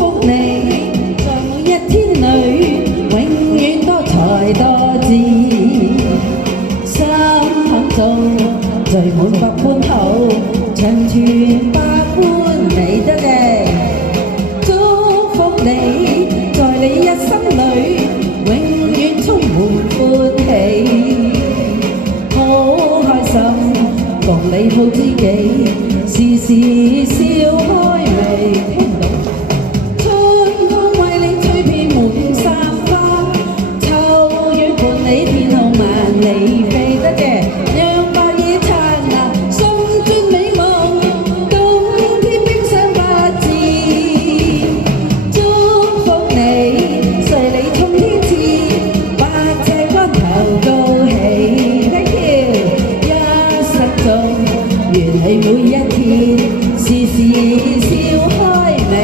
福你，在每一天裏，永遠多才多姿，心坎中聚滿百般好，長存百般美德嘅。祝福你，在你一生裏，永遠充滿歡喜，好開心，共你好知己，時時笑開眉。聽到春風為你吹遍滿山花，秋雨伴你天空萬里飛得嘅，讓白夜燦爛，送進美夢，冬天冰霜不至。祝福你，隨你衝天志，百尺竿頭高起。Thank you，一生中願你每一天時時笑開眉。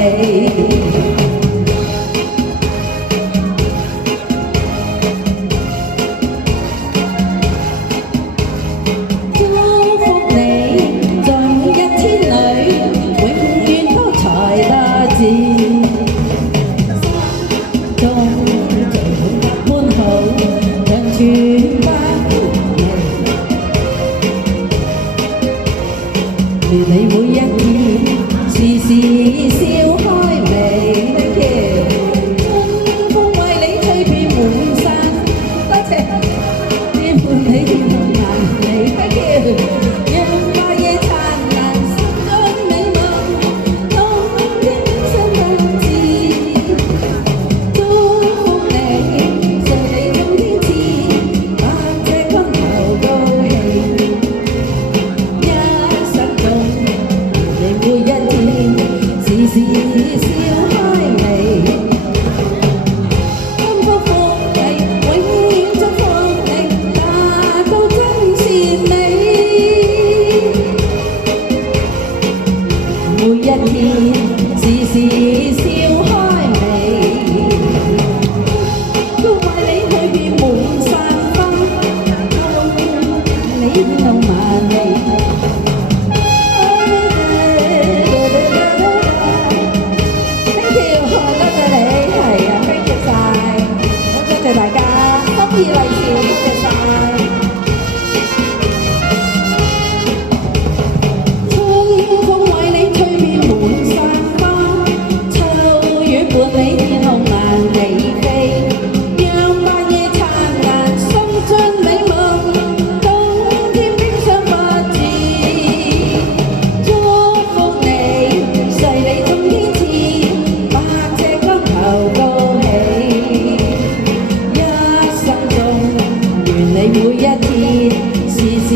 祝福你，在每一天裏，永遠多才多姿，中聚滿百般好，長存百般美。願你每一天時時笑開眉。Thank you，春風為你吹遍滿山，多謝，天伴你天空萬里。Thank you，讓白夜燦爛，心中美夢，冬天冰霜不至。祝福你，隨你衝天志，百尺竿頭高起。一生中，願你每一天時時笑開眉。今祝福你，永遠祝福你，達到真善美。每一天時時笑開眉，都為你去遍滿山花，你天空萬里。Thank you，多謝你，係啊，thank you晒，多謝大家，心意利是，多謝晒。春風為你吹遍滿山花，秋雨伴你天空萬里飛，讓白夜燦爛，心中美夢，冬天冰霜不至。祝福你，隨你衝天志，百尺竿頭高起。一生中，願你每一天時時